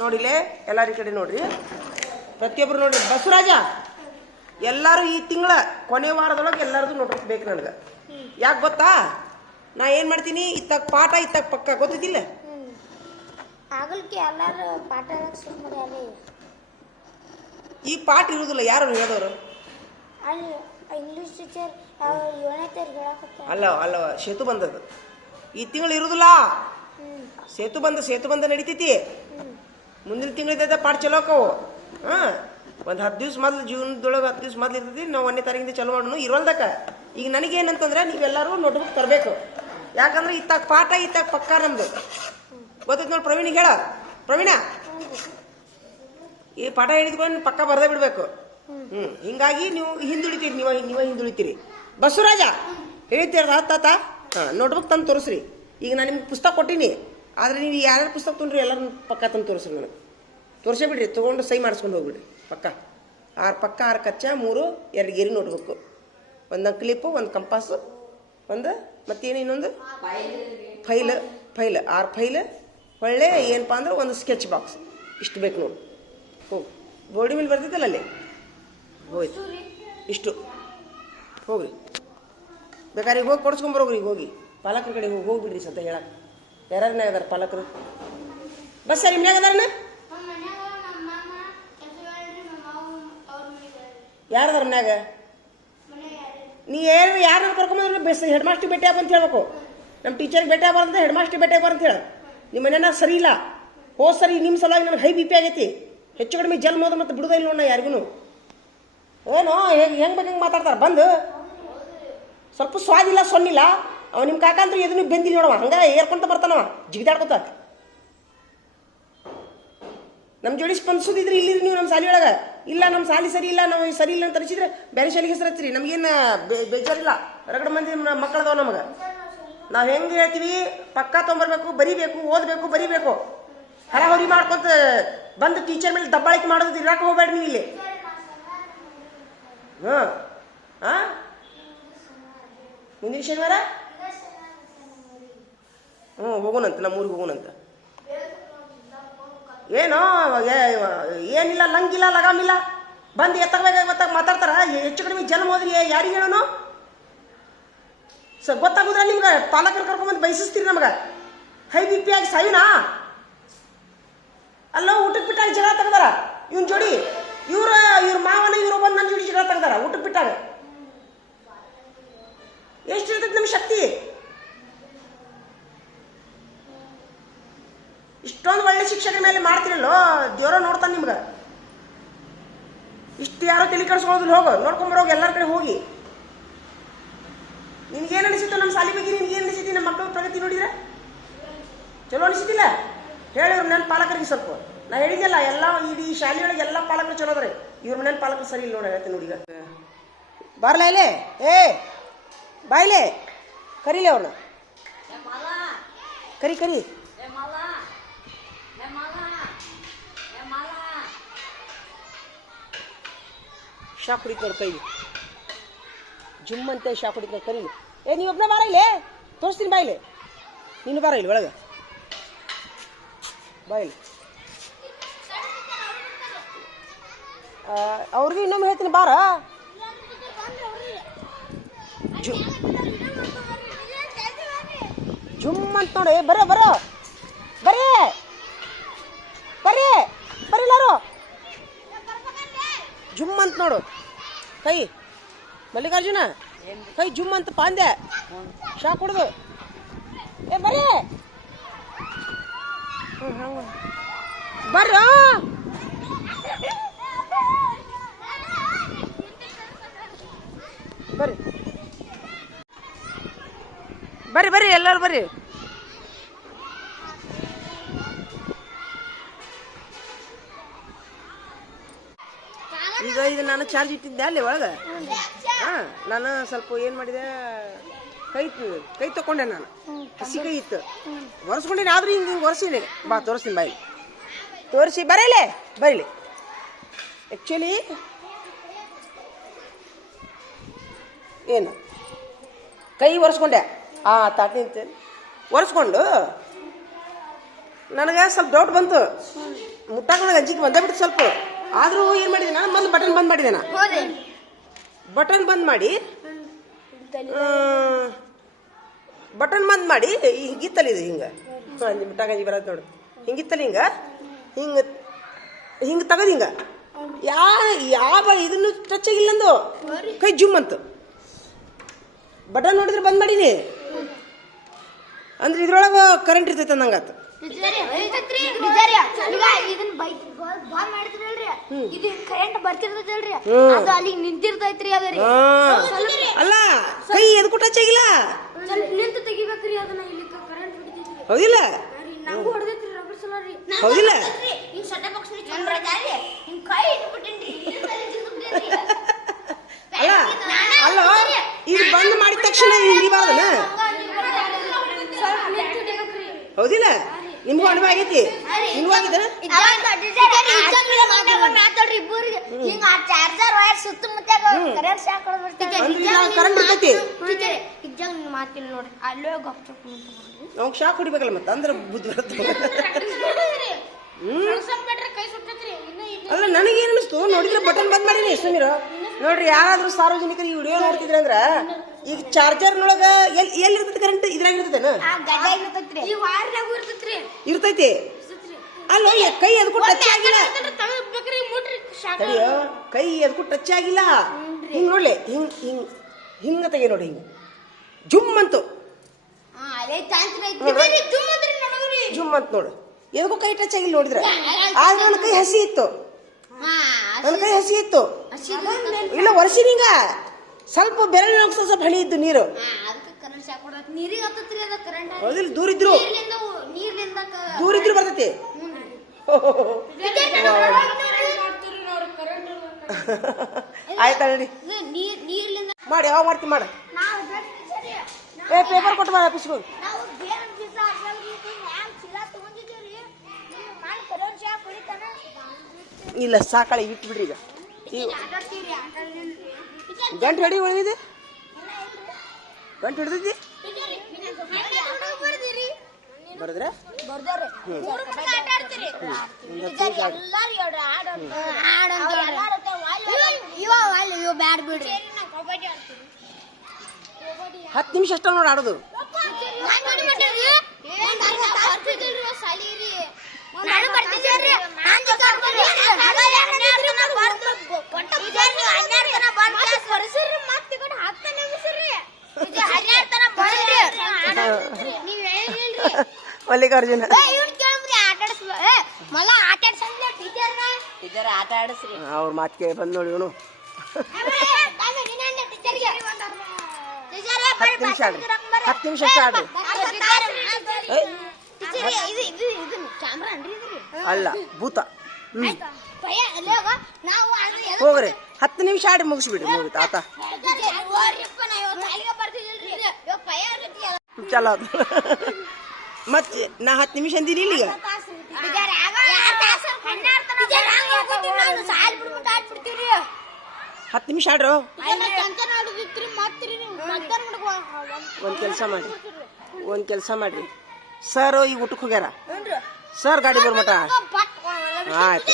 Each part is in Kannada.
ನೋಡಿಲೇ ಎಲ್ಲಾರ ಈ ಕಡೆ ನೋಡ್ರಿ, ಪ್ರತಿಯೊಬ್ರು ನೋಡ್ರಿ. ಬಸವರಾಜ, ಎಲ್ಲರೂ ಈ ತಿಂಗಳ ಕೊನೆ ವಾರದೊಳಗೆ ಎಲ್ಲರದು ನೋಟ್ಬುಕ್ ಬೇಕು ನನಗೆ. ಯಾಕೆ ಗೊತ್ತಾ? ನಾ ಏನು ಮಾಡ್ತೀನಿ, ಇತ್ತಾಗ ಪಾಠ ಇತ್ತಾಗ ಪಕ್ಕ ಗೊತ್ತಿದ್ದಿಲ್ಲ. ಈ ಪಾಠ ಇರುವುದಿಲ್ಲ, ಯಾರು ಹೇಳೋರು? ಇಂಗ್ಲಿಷ್ ಟೀಚರ್ ಅಲ್ಲ ಅಲ್ಲ, ಸೇತು ಬಂದದ್ದು ಈ ತಿಂಗಳು ಇರುದಿಲ್ಲ. ಸೇತು ಬಂದ ನಡೀತೈತಿ. ಮುಂದಿನ ತಿಂಗಳಿದ್ದ ಪಾಠ ಚಲೋ ಆಕವು. ಒಂದು 10 ದಿವ್ಸ ಮೊದಲು, ಜೂನ್ದೊಳಗೆ 10 ದಿವ್ಸ ಮೊದಲು ಇರ್ತೈತಿ. ನಾವು 1ನೇ ತಾರೀಕಿಂದ ಚಲೋ ಮಾಡೋಣ ಇರೋಲ್ದಕ್ಕ. ಈಗ ನನಗೇನಂತಂದ್ರೆ ನೀವೆಲ್ಲರೂ ನೋಟ್ಬುಕ್ ತರಬೇಕು. ಯಾಕಂದ್ರೆ ಇತ್ತಾಗ ಪಾಠ ಇತ್ತಾಗ ಪಕ್ಕ ನಮ್ದು ಗೊತ್ತೈತಿ ನೋಡಿ. ಪ್ರವೀಣಿಗೆ ಹೇಳ, ಪ್ರವೀಣ ಈ ಪಾಠ ಹಿಡಿದುಕೊಂಡು ಪಕ್ಕ ಬರದೇ ಬಿಡ್ಬೇಕು. ಹಿಂಗಾಗಿ ನೀವು ಹಿಂದುಳಿತೀರಿ, ನೀವ ಹಿಂದುಳಿತೀರಿ. ಬಸವರಾಜ ಹೇಳ್ತೀರ ತಾತ, ನೋಟ್ಬುಕ್ ತಂದು ತೋರಿಸ್ರಿ. ಈಗ ನಾನು ನಿಮ್ಗೆ ಪುಸ್ತಕ ಕೊಟ್ಟಿನಿ, ಆದ್ರೆ ನೀವು ಯಾರ್ಯಾರು ಪುಸ್ತಕ ತೊಗೊಂಡ್ರಿ ಎಲ್ಲರೂ ಪಕ್ಕ ತಂದು ತೋರಿಸ್ರಿ. ನನಗೆ ತೋರಿಸೇ ಬಿಡ್ರಿ, ತೊಗೊಂಡು ಸಹಿ ಮಾಡಿಸ್ಕೊಂಡು ಹೋಗ್ಬಿಡ್ರಿ. ಪಕ್ಕ 6 ಕಚ್ಚಾ, 3 2 ಗೆರಿ ನೋಟ್ಬುಕ್ಕು, ಒಂದು ಕ್ಲಿಪ್ಪು, ಒಂದು ಕಂಪಾಸು, ಒಂದು ಮತ್ತೇನು ಇನ್ನೊಂದು ಫೈಲ್ 6 ಫೈಲ್, ಒಳ್ಳೆ ಏನಪ್ಪ ಅಂದ್ರೆ ಒಂದು ಸ್ಕೆಚ್ ಬಾಕ್ಸ್. ಇಷ್ಟು ಬೇಕು ನೋಡಿ. ಹೋಗಿ ಬೋರ್ಡಿ ಮೇಲೆ ಬರ್ತಿದ್ದಲ್ಲ ಅಲ್ಲಿ ಹೋಯ್ತು. ಇಷ್ಟು ಹೋಗ್ರಿ, ಬೇಕಾದ್ರೆ ಈಗ ಹೋಗಿ ಕೊಡ್ಸ್ಕೊಂಬರೋಗ್ರಿ. ಈಗ ಹೋಗಿ ಪಾಲಕರ ಕಡೆ ಹೋಗ್ಬಿಡ್ರಿ ಸದ್ದ ಹೇಳಕ್ಕೆ. ಯಾರ್ಯಾರನ್ಯಾಗ ಅದಾರ ಪಾಲಕರು? ಬಸ್ ನಿಮ್ನ್ಯಾಗ ಅದಾರನ? ಯಾರದಾರ ಮನ್ಯಾಗ? ನೀ ಯಾರು ಕರ್ಕೊಂಬಂದ್ರೆ ಬೆಸ್ ಹೆಡ್ ಮಾಸ್ಟ್ರಿಗೆ ಭೇಟಿ ಆಗ ಅಂತ ಹೇಳ್ಬೇಕು. ನಮ್ಮ ಟೀಚರ್ಗೆ ಭೇಟಿ ಆಗಬಾರ್ದಂತ ಹೆಡ್ ಮಾಸ್ಟ್ರಿಗೆ ಭೇಟಿ ಆಗಬಾರ್ದು ಅಂತ ಹೇಳ. ನಿಮ್ಮ ಮನೆಯಾಗ ಸರಿ ಇಲ್ಲ. ಹೋದ್ ಸರಿ ನಿಮ್ಮ ಸಲುವಾಗಿ ನನಗೆ ಹೈ BP ಆಗೈತಿ. ಹೆಚ್ಚು ಕಡಿಮೆ ಜಲ್ ಮೋದ ಮತ್ತು ಬಿಡುದ ಇಲ್ಲ ನೋಡ ಯಾರಿಗೂ. ಏನೋ ಹೆಂಗೆ ಬೇಕು ಹೆಂಗೆ ಮಾತಾಡ್ತಾರೆ. ಬಂದು ಸ್ವಲ್ಪ ಸ್ವಾದಿಲ್ಲ, ಸೊನ್ನಿಲ್ಲ. ಅವ ನಿಮ್ಮ ಕಾಕ ಅಂದ್ರೆ ಎದನ್ನು ಬೆಂದಿಲ್ಲ ನೋಡವ, ಹಂಗ ಏರ್ಕೊಂತ ಬರ್ತಾನವ ಜಿಗಿದಾಡ್ಕೊತ. ನಮ್ಮ ಜೋಡಿ ಸ್ಪಂದಿಸೋದಿದ್ರೆ ಇಲ್ಲಿರಿ ನೀವು ನಮ್ಮ ಶಾಲೆ ಒಳಗೆ. ಇಲ್ಲ ನಮ್ಮ ಶಾಲೆ ಸರಿ ಇಲ್ಲ, ನಾವು ಸರಿ ಇಲ್ಲ ಅಂತ ಅನಿಸಿದ್ರೆ ಬೇರೆ ಶಾಲೆಗೆ ಹೆಸರು ಹಚ್ಚಿರಿ. ನಮಗೇನು ಬೇಜಾರಿಲ್ಲ. ಹೊರಗಡೆ ಮಂದಿ ಮಕ್ಕಳದವ ನಮಗೆ. ನಾವು ಹೆಂಗೆ ಹೇಳ್ತೀವಿ, ಪಕ್ಕ ತೊಗೊಂಬರ್ಬೇಕು, ಬರಿಬೇಕು, ಓದಬೇಕು, ಬರಿಬೇಕು. ಹರಾಹೊರಿ ಮಾಡ್ಕೊಂತ ಬಂದು ಟೀಚರ್ ಮೇಲೆ ದಬ್ಬಾಳಿಕೆ ಮಾಡೋದು ಇರಾಕ ಹೋಗ್ಬೇಡ್ರಿ ನೀವು ಇಲ್ಲಿ. ಮುಂದಿನ ಶನಿವಾರ ಹೋಗೋಣಂತ, ನಮ್ಮೂರಿಗೆ ಹೋಗೋಣಂತ. ಏನೋ ಏನಿಲ್ಲ, ಲಂಗಿಲ್ಲ, ಲಗಾಮಿಲ್ಲ. ಬಂದು ಎತ್ತಾಗ ಮಾತಾಡ್ತಾರ. ಹೆಚ್ಚು ಕಡಿಮೆ ಜನ್ಮ ಹೋದ್ರಿ ಯಾರಿಗೆ ಹೇಳೋನು? ಗೊತ್ತಾಗುದ್ರ ನಿಮ್ಗೆ? ಪಾಲಕರು ಕರ್ಕೊಂಡ್ಬಂದು ಬಯಸಿಸ್ತೀರಿ ನಮ್ಗೆ. ಹೈ BP ಆಗಿ ಸಾಯಿನಾ? ಅಲ್ಲೋ ಊಟಕ್ಕೆ ಬಿಟ್ಟಾಗ ಜಗಳ ತೆಗ್ದಾರ ಇವನ್ ಜೋಡಿ. ಇವ್ರ ಮಾವನ ಇವ್ರು ಬಂದು ನನ್ನ ಜೋಡಿ ಜಗಳ ತೆಗ್ದಾರ ಊಟಕ್ಕೆ ಬಿಟ್ಟಾಗ. ಎಷ್ಟು ಇರ್ತೈತಿ ನಮ್ಮ ಶಕ್ತಿ? ಇಷ್ಟೊಂದು ಒಳ್ಳೆ ಶಿಕ್ಷಕರ ಮೇಲೆ ಮಾಡ್ತಿರಲ್ಲೋ, ದೇವ್ರ ನೋಡ್ತಾನೆ ನಿಮ್ಗೆ. ಇಷ್ಟು ಯಾರೋ ತಲೆ ಕೆಡಿಸ್ಕೊಳ್ಳೋದಿಲ್ಲ. ಹೋಗು ನೋಡ್ಕೊಂಬರೋಗಿ ಎಲ್ಲರ ಕಡೆ ಹೋಗಿ. ನಿನ್ಗೇನು ಅನಿಸಿತ್ತು ನಮ್ಮ ಶಾಲೆ ಬಗ್ಗೆ? ನಿನ್ಗೇನು ಅನಿಸಿತಿ? ನಮ್ಮ ಮಕ್ಕಳ ಪ್ರಗತಿ ನೋಡಿದ್ರೆ ಚಲೋ ಅನಿಸಿತಿಲ್ಲ? ಹೇಳಿವ್ರು ನನ್ನ ಪಾಲಕರಿಗೆ ಸ್ವಲ್ಪ. ನಾ ಹೇಳಿದ್ದೆಲ್ಲ, ಎಲ್ಲ ಇಡೀ ಶಾಲೆಯೊಳಗೆ ಎಲ್ಲ ಪಾಲಕರು ಚಲೋ ಅದ್ರಿ. ಇವ್ರ ಮನೇಲಿ ಪಾಲಕರು ಸರಿ ಇಲ್ಲ ನೋಡಿ. ಹೇಳ್ತೀನಿ ನೋಡಿ. ಈಗ ಬಾರ್ಲ ಇಲ್ಲೇ, ಬಾಯ್ಲೆ ಕರೀಲಿ ಅವ್ರನ್ನ. ಕರಿ ಶಾ ಕುಡಿತಾರೆ ಕೈ ಜುಮ್ ಅಂತ ಶಾ ಕುಡಿತಾರೆ. ಕರೀಲಿ. ನೀವೊಬ್ಬನೇ ಬಾರ ಇಲ್ಲೇ, ತೋರಿಸ್ತೀನಿ ಬಾಯಿಲೆ. ನೀನು ಬಾರ ಇಲ್ಲಿ ಒಳಗೆ ಬಾಯಿಲಿ. ಅವ್ರಿಗೆ ಇನ್ನೊಮ್ಮೆ ಹೇಳ್ತೀನಿ ಬಾರ. ಜುಮ್ ಅಂತ ನೋಡಿ. ಬರೋ ಬರೀಲಾರು. ಜುಮ್ ಅಂತ ನೋಡು ಕೈ. ಮಲ್ಲಿಕಾರ್ಜುನ ಕೈ ಜುಮ್ ಅಂತ ಪಾಂದೆ. ಶಾ ಕುಡ್ದು ಬರ್ರಿ. ಬರ್ರ ಬರ್ರಿ ಎಲ್ಲರೂ ಬರ್ರಿ. ಈಗ ಇದು ನಾನು ಚಾರ್ಜ್ ಇಟ್ಟಿದ್ದೆ ಅಲ್ಲಿ ಒಳಗೆ. ನಾನು ಸ್ವಲ್ಪ ಏನು ಮಾಡಿದೆ, ಕೈ ತಗೊಂಡೆ. ನಾನು ಹಸಿ ಕೈ ಇತ್ತು, ಒರೆಸ್ಕೊಂಡೇನೆ. ಆದ್ರೂ ಹಿಂಗೆ ಒರೆಸಿನಿ. ಬಾ ತೋರಿಸ್ತೀನಿ, ಬಾಯಿ ತೋರಿಸಿ. ಬರೀಲಿ. ಆ್ಯಕ್ಚುಲಿ ಏನು ಕೈ ಒರೆಸ್ಕೊಂಡೆ. ತಾಟಿನ ಒರೆಸ್ಕೊಂಡು ನನಗೆ ಸ್ವಲ್ಪ ಡೌಟ್ ಬಂತು, ಮುಟ್ಟಾಕ ನನಗೆ ಅಂಜಿಕೆ ಬಂದೇ ಬಿಟ್ಟು ಸ್ವಲ್ಪ. ಆದರೂ ಏನು ಮಾಡಿದೆ ನಾನು, ಮೊದಲು ಬಟನ್ ಬಂದ್ ಮಾಡಿದೆ ನಾ. ಬಟನ್ ಬಂದ್ ಮಾಡಿ ಹಿಂಗಿತ್ತಲ್ಲ ಇದು ಹಿಂಗೆ ಮುಟ್ಟಾಕ ಅಂಜಿಕೆ ಬರತ್ತೆ ನೋಡು. ಹಿಂಗಿತ್ತಲ್ಲ ಹಿಂಗೆ ತೆಗದು ಹಿಂಗೆ ಯಾವ ಇದನ್ನು ಟಚ್ ಆಗಿಲ್ಲ ಅಂದು ಕೈ ಜುಮ್ ಅಂತ ಬಟನ್ ನೋಡಿದ್ರೆ ಬಂದ್ ಮಾಡೀನಿ ಅಂದ್ರೆ ಇದ್ರೊಳಗೆ ಕರೆಂಟ್ ಇರ್ತೈತೆ ನಂಗಾತು. ಅಲ್ಲ ಕೈ ಎದಕ್ಕೂ ಟಚ್ ಆಗಿಲ್ಲ, ಹೌದಿಲ್ಲ ಹೌದಿಲ್ಲ. ಅಲ್ಲ ಇದು ಬಂದ್ ಮಾಡಿದ ತಕ್ಷಣ ಹಿಡಿಬಾರ್ದನ, ಹೌದಿಲ್ಲ? ನಿಮ್ಗೂ ಅನುಭವ ಆಗೈತಿ, ನಿಮ್ಗೂ ಆಗಿದೆ. ಕರೆಂಟ್ ಇರ್ತೈತಿ, ಅವಾಗ ಶಾಕ್ ಹೊಡಿಬೇಕಲ್ಲ ಮತ್ತೆ, ಅಂದ್ರೆ ಬುದ್ಧಿ ಬರುತ್ತೆ. ಅಲ್ಲ ನನಗೇನು ಅನಿಸ್ತು ನೋಡಿದ್ರೆ ಬಟನ್ ಬಂದ್ ಮಾಡೀನಿ ಸುಮೀರ. ನೋಡ್ರಿ ಯಾರಾದ್ರೂ ಸಾರ್ವಜನಿಕರು ಈ ವಿಡಿಯೋ ನೋಡ್ತಿದ್ರೆ ಅಂದ್ರ ಈಗ ಚಾರ್ಜರ್ನೊಳಗ ಎಲ್ಲಿ ಇರ್ತೈತಿ ಕರೆಂಟ್? ಇದ್ರಾಗ ಇರ್ತೈತೇನ? ಇರ್ತೈತಿ. ಅಲ್ಲ ಕೈ ಎದಕ್ಕೂ ಟಚ್ ಆಗಿಲ್ಲ, ಕೈ ಎದಕ್ಕೂ ಟಚ್ ಆಗಿಲ್ಲ. ಹಿಂಗ್ ನೋಡ್ಲಿ, ಹಿಂಗ ತೆಗಿ ನೋಡಿ, ಹಿಂಗ ಜುಮ್ ಅಂತು ಜುಮ್ ಅಂತ ನೋಡು. ಎದಕ್ಕೂ ಕೈ ಟಚ್ ಆಗಿಲ್ಲ ನೋಡಿದ್ರೆ. ಆದ್ರೆ ನನ್ನ ಕೈ ಹಸಿ ಇತ್ತು, ನನ್ನ ಕೈ ಹಸಿ ಇತ್ತು. ಇಲ್ಲ ವರ್ಷಿ ನಿಂಗ ಸ್ವಲ್ಪ ಬೆರಳಿನ ಸ್ವಲ್ಪ ಹಳಿ ಇದ್ದು ನೀರು, ಹೌದಿಲ್ಲ? ದೂರಿದ್ರು ಬರ್ತೈತಿ. ಆಯ್ತಾ ನೋಡಿ ಮಾಡಿ, ಯಾವಾಗ ಮಾಡ್ತಿ ಮಾಡ. ಪೇಪರ್ ಕೊಟ್ಟು ಮಾಡ ಆಫೀಸ್ಗೆ. ಇಲ್ಲ ಸಾಕಳಿ ಇಟ್ಟು ಬಿಡ್ರಿ. ಈಗ ಗಂಟು ಹಿಡಿ ಒಳಗಿದೆ, ಗಂಟು ಹಿಡ್ದೈತಿ ಬರದ್ರೆ ಹತ್ತು ನಿಮಿಷ ಅಷ್ಟ ನೋಡಿ ಆಡೋದು. ಮಲ್ಲಿಕಾರ್ಜುನ ಅವ್ರ ಮಾತಿಗೆ ಬಂದ್ ನೋಡಿ ಇವನು. 10 ನಿಮಿಷ ಆಡ್ರಿ, 10 ನಿಮಿಷ ಅಷ್ಟೇ ಆಡ್ರಿ. ಅಲ್ಲ ಭೂತ. ಹೋಗ್ರಿ 10 ನಿಮಿಷ ಆಡಿ ಮುಗಿಸ್ಬಿಡ್ರಿ, ಮುಗಿತ ಆತ. ಚಲೋ ಮತ್ತೆ ನಾ 10 ನಿಮಿಷ ಅಂದಿನಿ ಇಲ್ಲಿಗ. 10 ನಿಮಿಷ ಆಡ್ರು. ಒಂದ್ ಕೆಲಸ ಮಾಡ್ರಿ, ಸರ್ ಈಗ ಊಟಕ್ಕೆ ಹೋಗ್ಯಾರ, ಸರ್ ಗಾಡಿ ಬರ್ಮಟ. ಆಯ್ತು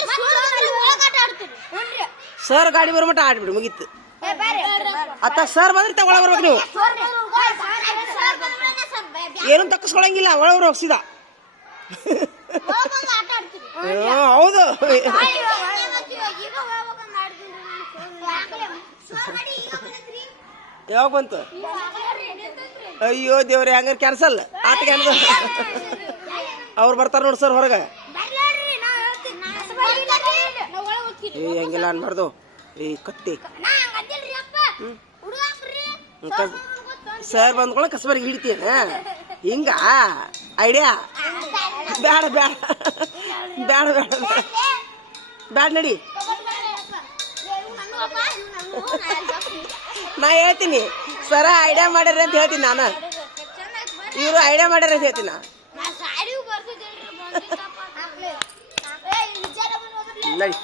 ಸರ್ ಗಾಡಿ ಬರ್ಮಟ ಆಡ್ಬಿಡು, ಮುಗೀತು. ಅತ್ತ ಸರ್ ಬಂದ್ರೆ ಒಳಗೆ ಬರ್ಬೇಕು ನೀವು, ಏನು ತಕ್ಕಿಸ್ಕೊಳಂಗಿಲ್ಲ, ಒಳಗೆ ಹೋಗ್ಸಿದ. ಹೌದು ಯಾವಾಗ ಬಂತು? ಅಯ್ಯೋ ದೇವ್ರೆ, ಹಂಗಾರೆ ಕ್ಯಾನ್ಸಲ್, ಆಟ ಕ್ಯಾನ್ಸಲ್. ಅವ್ರು ಬರ್ತಾರ ನೋಡಿ ಸರ್ ಹೊರಗೆ. ಹಂಗೆಲ್ಲ ಅನ್ಬಾರ್ದು. ಈ ಕತ್ತಿ ಸರ್ ಬಂದ್ಕೊಳ ಕಸಬರಿಗೆ ಹಿಡಿತೀನ ಹಿಂಗ ಐಡಿಯಾ. ಬೇಡ ಬೇಡ ಬೇಡ ಬೇಡ ಬ್ಯಾಡ ನಡಿ. ನಾ ಹೇಳ್ತೀನಿ ಸರ ಐಡಿಯಾ ಮಾಡ್ಯಾರ ಅಂತ ಹೇಳ್ತೀನಿ ನಾನು, ಇವರು ಐಡಿಯಾ ಮಾಡ್ಯಾರ ಅಂತ ಹೇಳ್ತೀನಿ. ನಡಿ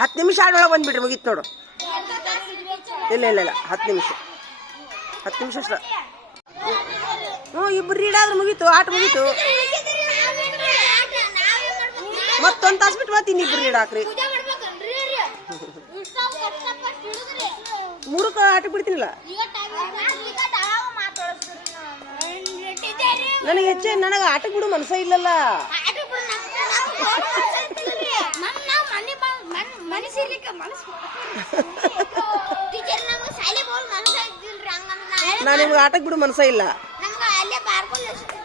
10 ನಿಮಿಷ ಆಡೊಳಗೆ ಬಂದ್ಬಿಟ್ರಿ, ಮುಗೀತು ನೋಡು. ಇಲ್ಲ ಇಲ್ಲ ಇಲ್ಲ 10 ನಿಮಿಷ ಅಷ್ಟ. ಹ್ಞೂ ಇಬ್ರು ರೀಡಾದ್ರೆ ಮುಗೀತು, ಆಟ ಮುಗೀತು. ಮತ್ತೊಂದು ತಾಸು ಬಿಟ್ಟು ಮತ್ತೆ ಇನ್ನಿಬ್ರು ನೀಡಾಕ್ರಿ. ಮೂರಕ್ಕ ಆಟ ಬಿಡ್ತೀನಿಲ್ಲ. ನನಗೆ ನನಗೆ ಆಟಕ್ಕೆ ಬಿಡು ಮನಸ್ಸ ಇಲ್ಲಲ್ಲ. ನಾ ನಿಮ್ಗೆ ಆಟಕ್ಕೆ ಬಿಡು ಮನಸ್ಸ ಇಲ್ಲ.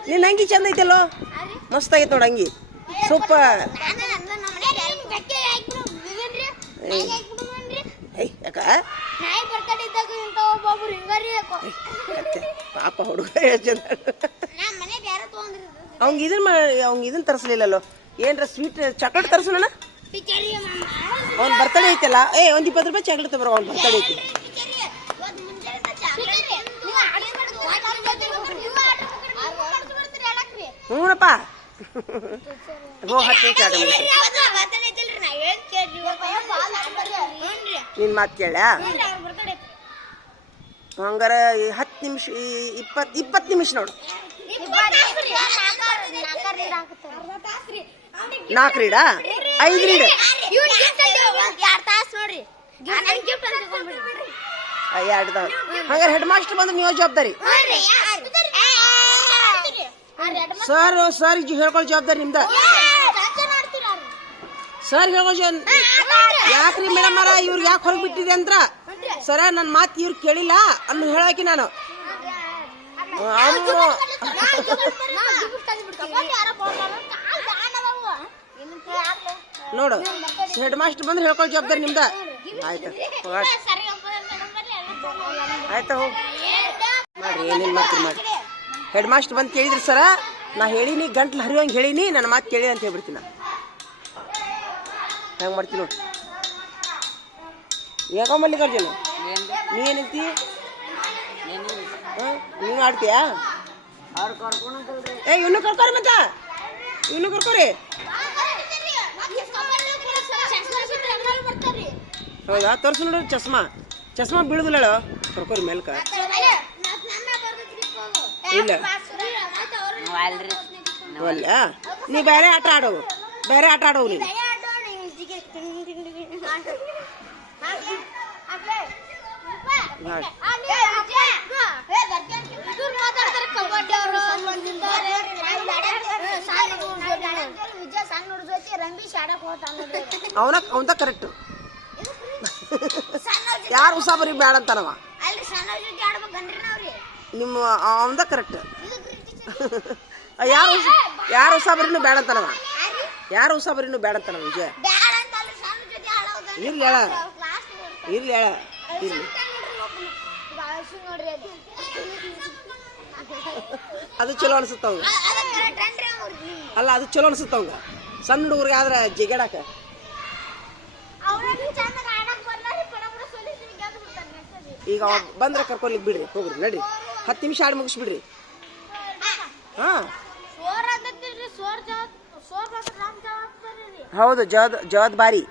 ನಿನ್ನ ಅಂಗಿ ಚಂದ ಐತಲ್ಲೋ, ಮಸ್ತ್ ಆಗೈತೆ ನೋಡ ಅಂಗಿ, ಸೂಪರ್. ಯಾಕ ಪಾಪ ಹುಡುಗ ಅವಂಗ ಇದನ್ನ ತರಿಸ್ಲಿಲ್ಲಲ್ಲೋ, ಏನ್ರ ಸ್ವೀಟ್ ಚಾಕ್ಲೇಟ್ ತರಿಸು. ನಾನು ಅವ್ನ ಬರ್ತಡೇ ಐತಲ್ಲ, ಒಂದ್ 20 ರೂಪಾಯಿ ಚಾಕ್ಲೇಟ್ ತಗೋರ, ಅವ್ನ ಬರ್ತಡೇ ಐತಿ. ಹ್ಞೂನಪ್ಪ, ನಿನ್ ಮಾತು ಕೇಳ. ಹಂಗಾರ 10 ನಿಮಿಷ 20 ನಿಮಿಷ ನೋಡು. 4 ರೀಡಾ 5 ರೀಡ್ ಹಂಗಾರೆ ಹೆಡ್ ಮಾಸ್ಟರ್ ಬಂದ್ರೆ ನೀವು ಜವಾಬ್ದಾರಿ. ಸರ್ ಹೇಳ್ಕೊಳ್ಳೋ ಜವಾಬ್ದಾರಿ ನಿಮ್ದ. ಸರ್ ಹೇಳ್ಕೊಳ್ಳೋ ಯಾಕ್ರಿ ಮೇಡಮ್ ಅರ ಇವ್ರಿಗೆ ಯಾಕೆ ಹೊರಗೆ ಬಿಟ್ಟಿದೆ ಅಂತ. ಸರ ನನ್ನ ಮಾತು ಇವ್ರು ಕೇಳಿಲ್ಲ ಅನ್ನು ಹೇಳಾಕಿ ನಾನು. ನೋಡು, ಹೆಡ್ ಮಾಸ್ಟರ್ ಬಂದ್ರೆ ಹೇಳ್ಕೊಳ್ಳೋ ಜವಾಬ್ದಾರಿ ನಿಮ್ದ. ಆಯ್ತು ಆಯ್ತಾ, ಹೋಗಿ ಮಾಡ್ರಿ, ಏನೇನು ಮಾಡ್ತೀರಿ ಮಾಡಿ. ಹೆಡ್ ಮಾಸ್ಟರ್ ಬಂದು ಕೇಳಿದ್ರಿ ಸರ, ನಾ ಹೇಳಿನಿ ಗಂಟ್ಲು ಹರಿಯೋಂಗೆ ಹೇಳಿನಿ, ನನ್ನ ಮಾತು ಕೇಳಿ ಅಂತ ಹೇಳ್ಬಿಡ್ತೀನಿ. ಹೆಂಗೆ ಮಾಡ್ತೀನಿ ನೋಡಿ. ಯಾಕೋ ಮಲ್ಲಿಕಾರ್ಜುನ ನೀ ಏನಂತಿ? ನೀನು ಆಡ್ತೀಯಾ? ಇನ್ನು ಕರ್ಕೋರಿ, ಮತ್ತ ಇನ್ನು ಕರ್ಕೋರಿ. ಹೌದಾ, ತೋರ್ಸು ನೋಡ್ರಿ ಚಸ್ಮಾ ಬೀಳುದಿಲ್ಲ, ಕರ್ಕೋರಿ ಮೇಲ್ಕ. ಇಲ್ಲ ಅಲ್ಲ, ನೀ ಬೇರೆ ಆಟ ಆಡೋವು, ನೀನು. ಅವನ ಕರೆಕ್ಟ್. ಯಾರು ಉಸಾಬರಿ ಬೇಡ ಅಂತಾನವ, ನಿಮ್ಮ ಅವಂದ ಕರೆಕ್ಟ್. ಯಾರು ಉಸಾಬರಿನೂ ಬೇಡ ಅಂತಾನವ, ವಿಜಯ. ಇರ್ಲಿ ಹೇಳ, ಅದು ಚಲೋ ಅನ್ಸುತ್ತವಂಗ. ಅಲ್ಲ, ಅದು ಚಲೋ ಅನ್ಸುತ್ತವಂಗ. ಸಣ್ಣ ಹುಡುಗರಿಗೆ ಆದ್ರೆ ಜಿಗಾಡಕ. ಈಗ ಬಂದ್ರೆ ಕರ್ಕೊಲಿಕ್ ಬಿಡ್ರಿ, ಹೋಗ್ರಿ ನಡ್ರಿ. 10 ನಿಮಿಷ ಆಡಿ ಮುಗಿಸ್ಬಿಡ್ರಿ. ಹೌದು, ಜವಾಬ್ದಾರಿ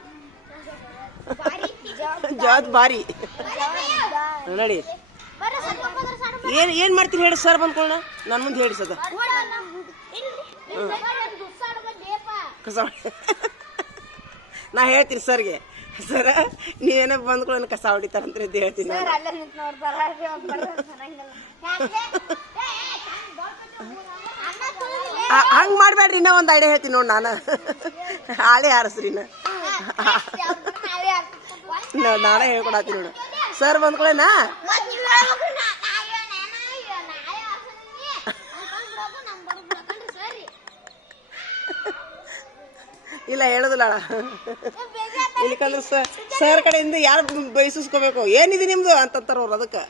ನಡಿ. ಏನ್ ಮಾಡ್ತೀನಿ ಹೇಳಿ ಸರ್ ಬಂದ್ಕೊಳ್ಳ, ನನ್ನ ಮುಂದೆ ಹೇಳಿ ಸದ. ನಾ ಹೇಳ್ತೀನಿ ಸರ್ಗೆ, ಸರ ನೀವೇನ ಬಂದ್ಕೊಳ್ಳ ಕಸ ಹೊಡಿತಾರಂತ ಹೇಳ್ತೀನಿ. ಹಂಗ್ ಮಾಡ್ಬೇಡ್ರಿ, ಇನ್ನೂ ಒಂದು ಐಡಿಯಾ ಹೇಳ್ತೀನಿ ನೋಡಿ. ನಾನು ಹಾಳೆ ಹಾರಿಸ್ರಿ, ನಾಳೆ ಹೇಳ್ಕೊಡತ್ತೀನಿ ನೋಡು. ಸರ್ ಬಂದ್ಕೊಳ್ಳೇನಾ? ಇಲ್ಲ ಹೇಳುದಿಲ್ಲ, ಇಲ್ಲಿಕಂದ್ರೆ ಸರ್ ಕಡೆಯಿಂದ ಯಾರು ಬಯಸಿಸ್ಕೋಬೇಕು, ಏನಿದೆ ನಿಮ್ದು ಅಂತಂತಾರ ಅವ್ರು. ಅದಕ್ಕೆ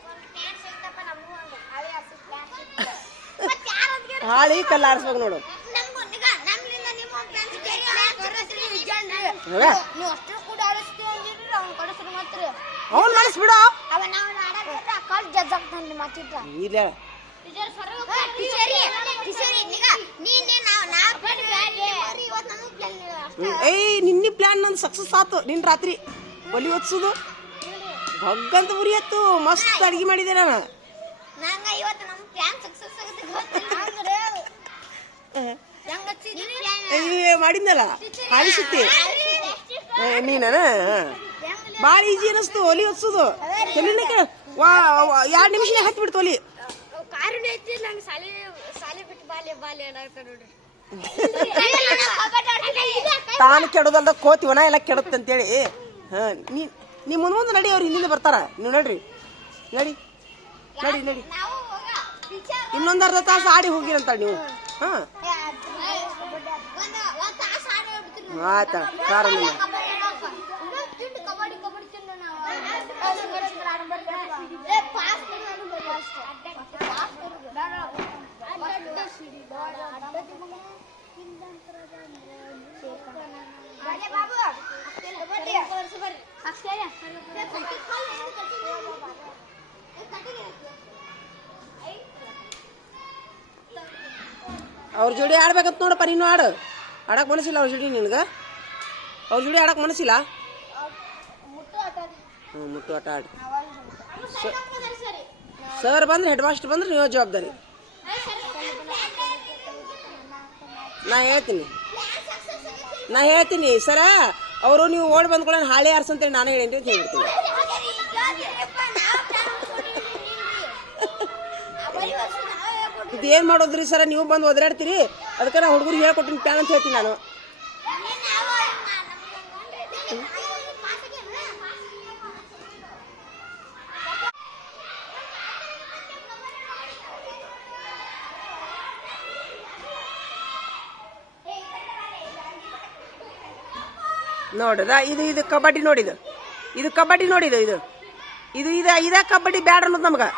ಹಾಳಿ ಕಲ್ಲ ಆರಿಸ್ಬೇಕು ನೋಡು. ಅವ್ನು ಮಾಡಿಸ್ಬಿಡ. ಇಲ್ಲ ನಿನ್ನೆ ಪ್ಲಾನ್ ನಂದು ಸಕ್ಸಸ್ ಆತು. ನಿನ್ ರಾತ್ರಿ ಒಲಿ ಹೊತ್ಸುದು ಭಗ್ಗಂತ ಉರಿ ಹತ್ತು, ಮಸ್ತ್ ಅಡಿಗೆ ಮಾಡಿದೆ ನಾನು. ಮಾಡಿದ್ನಲ್ಲ ಹಾಲಿಸುತ್ತಿ ನೀನ ಭಾಳ ಈಜಿ ಅನಿಸ್ತು ಒಲಿ ಹೊತ್ಸೋದು ಎಲ್ಲಿನಕ 2 ನಿಮಿಷನೇ ಹತ್ತು ಬಿಡ್ತು ಒಲಿ ತಾನು ಕೆಡೋದಲ್ದ ಕೋತಿವನ ಎಲ್ಲ ಕೆಡುತ್ತೆ ಅಂತೇಳಿ ನೀ ಮುಂದೆ ನಡಿ ಅವ್ರು ಹಿಂದಿಂದ ಬರ್ತಾರ ನೀವು ನಡ್ರಿ ನಡಿ ನಡಿ ನಡಿ ಇನ್ನೊಂದು ಅರ್ಧ ತಾಸು ಆಡಿ ಹೋಗಿರಂತ ನೀವು ಹಾಂ ಆಯ್ತಾ ಕಾರಣ ಅವ್ರ ಜೋಡಿ ಆಡ್ಬೇಕಂತ ನೋಡಪ್ಪ ನೀನು ಆಡಕ್ಕೆ ಮನಸ್ಸಿಲ್ಲ ಅವ್ರ ಜೋಡಿ ನಿನ್ಗೆ ಅವ್ರ ಜೋಡಿ ಆಡಕ್ಕೆ ಮನಸ್ಸಿಲ್ಲ ಮುಟ್ಟು ಆಟ ಆಡಿ ಸರ್ ಬಂದ್ರೆ ಹೆಡ್ ಮಾಸ್ಟರ್ ಬಂದ್ರೆ ನೀವು ಜವಾಬ್ದಾರಿ ನಾ ಹೇಳ್ತೀನಿ ಸರ ಅವರು ನೀವು ಓಡಿ ಬಂದ್ಕೊಳ್ಳೋಣ ಹಾಳೆ ಆರ್ಸಂತೇಳಿ ನಾನೇ ಹೇಳೇನ್ರಿ ಅಂತ ಹೇಳ್ಬಿಡ್ತೀನಿ ಇದೇನು ಮಾಡೋದ್ರಿ ಸರ ನೀವು ಬಂದು ಒದರಾಡ್ತೀರಿ ಅದಕ್ಕೆ ನಾ ಹುಡುಗರಿಗೆ ಹೇಳ್ಕೊಟ್ಟಿನಿ ಪ್ಯಾನ್ ಅಂತ ಹೇಳ್ತೀನಿ ನಾನು ನೋಡದ ಇದು ಕಬಡ್ಡಿ ನೋಡಿದು ಇದು ಕಬಡ್ಡಿ ನೋಡಿದು ಇದು ಇದ ಕಬಡ್ಡಿ ಬ್ಯಾಡ ಅನ್ನೋದು ನಮ್ಗೆ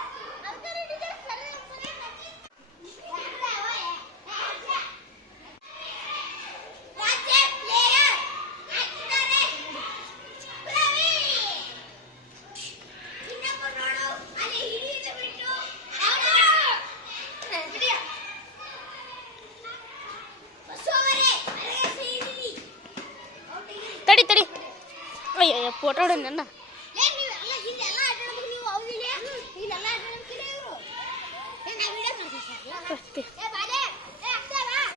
ತಡಿ ಅಯ್ಯ ಫೋಟೋ ನನ್ನ